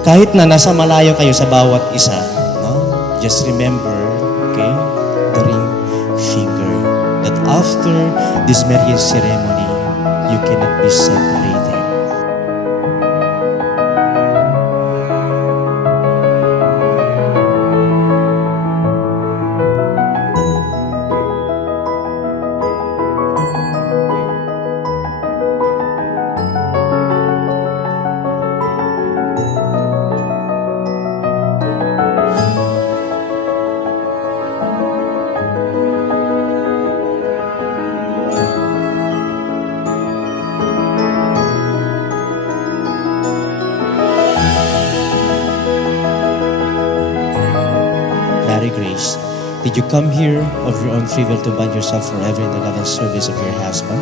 Kahit na nasa malayo kayo sa bawat isa, no? Just remember, okay, the ring finger, that after this marriage ceremony, you cannot be separated. Mary Grace, did you come here of your own free will to bind yourself forever in the love and service of your husband?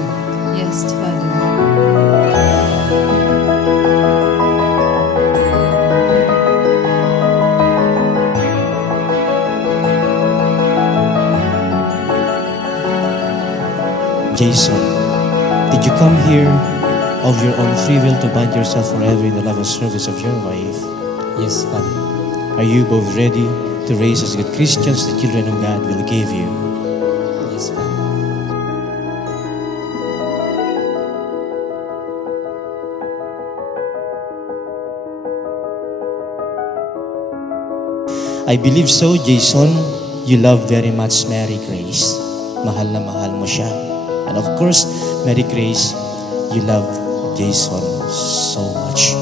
Yes, Father. Jason, did you come here of your own free will to bind yourself forever in the love and service of your wife? Yes, Father. Are you both ready to raise as good Christians the children of God will give you? Yes, Father. I believe so, Jason. You love very much Mary Grace. Mahal na mahal mo siya. And of course, Mary Grace, you love Jason so much.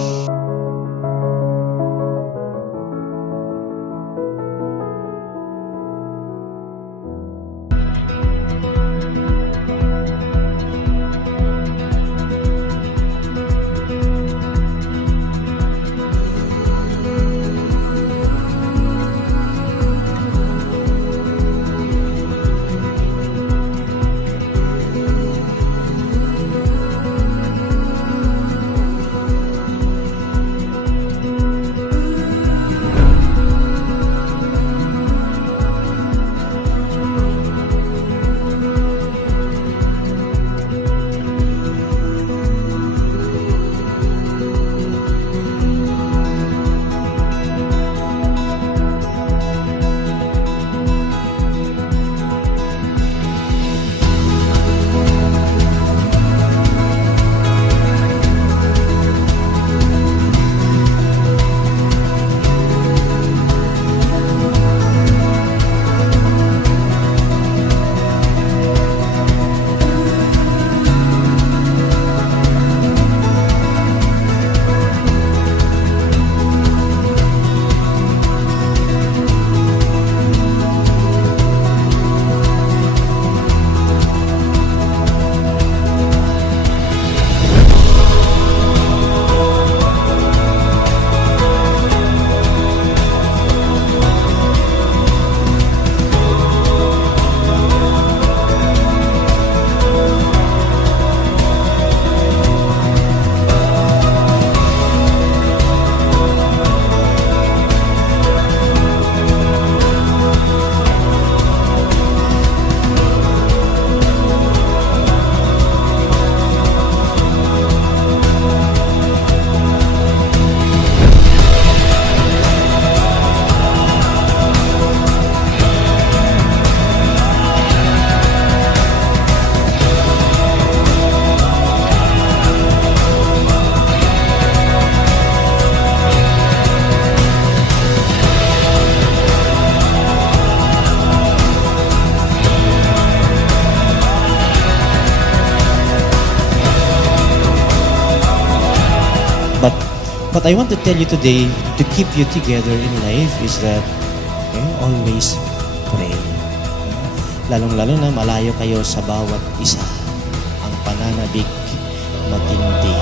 But I want to tell you today, to keep you together in life is that, okay, always pray. Lalong-lalo na malayo kayo sa bawat isa. Ang pananabik matindi.